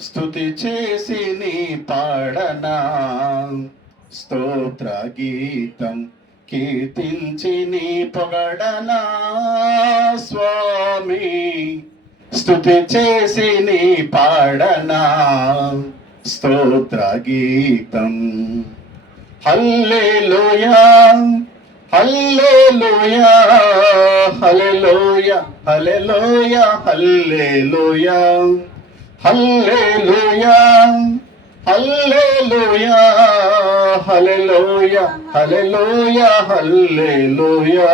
స్తుతి చేసి నీ పాడనా స్తోత్ర గీతం కీర్తించి నీ పొగడనా స్వామి స్తుతి చేసి నీ పాడనా స్తోత్ర గీతం హల్లెలూయా హల్లెలూయా హల్లెలూయా హల్లెలూయా హల్లెలూయా హల్లెలూయా హల్లెలూయా హల్లెలూయా హల్లెలూయా హల్లెలూయా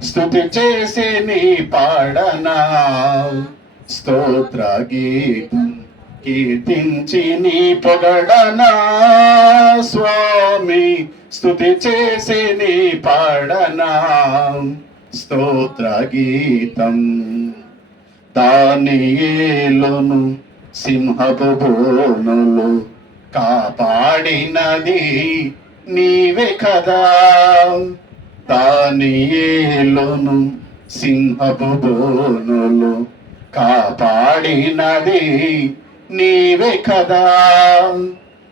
స్తుతి చేసి నీ పాడనా స్తోత్ర గీతం కీర్తించి నీ పొగడనా స్వామి స్తుతి చేసి నీ పాడనా స్తోత్ర గీతం దానియేలును సింహపు బోనులు కాపాడినది నీవే కదా దానియేలును సింహపు బోనులు కాపాడినది నీవే కదా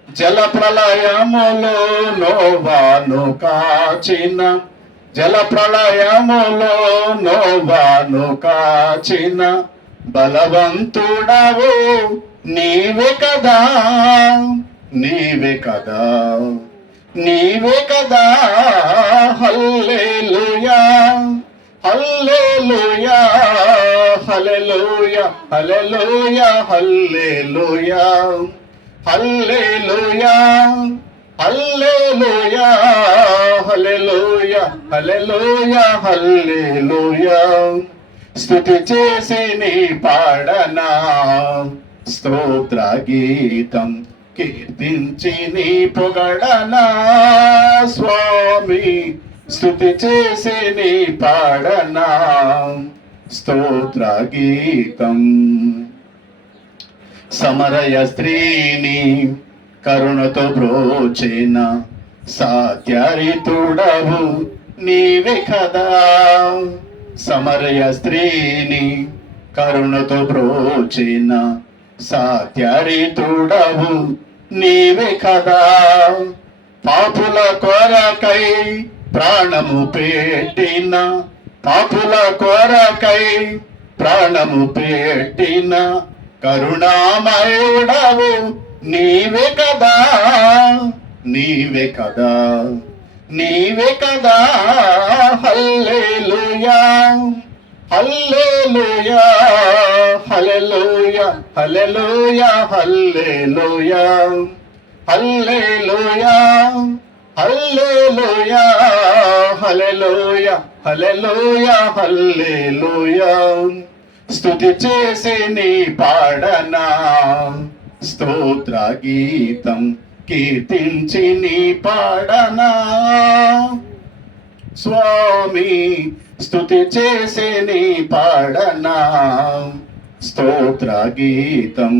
జల ప్రళయములో నోవాను కాచిన జల ప్రళయములో నోవాను కాచిన బలవంతుడవు నీవే కదా నీవే కదా నీవే కదా హల్లెలూయా హల్లెలూయా హల్లెలూయా హల్లెలూయా హల్లెలూయా హల్లెలూయా హల్లెలూయా హల్లెలూయా హల్లెలూయా హల్లెలూయా స్తుతి చేసి నీ పాడనా స్తోత్ర గీతం కీర్తించి నీ పొగడనా స్వామి స్తుతి చేసి నీ పాడనా స్తోత్ర గీతం సమరయ స్త్రీని కరుణతో బ్రోచిన సాత్యరితుడవు నీవే కదా సమరయ స్త్రీని కరుణతో బ్రోచిన సాత్యరితుడవు నీవే కదా పాపుల కొరకై ప్రాణము పెట్టిన పాపుల కొరకై ప్రాణము పెట్టిన కరుణామయుడవు నీవే కదా నీవే కదా నీవే కదా హల్లెలూయా హల్లెలూయా హల్లెలూయా హల్లెలూయా హల్లెలూయా హల్లెలూయా హల్లెలూయా హల్లెలూయా హల్లెలూయా హల్లెలూయా స్తుతి చేసి నీ పాడనా స్తోత్ర గీతం కీర్తించి నీ పాడనా స్వామి స్తుతి చేసి నీ పాడనా స్తోత్ర గీతం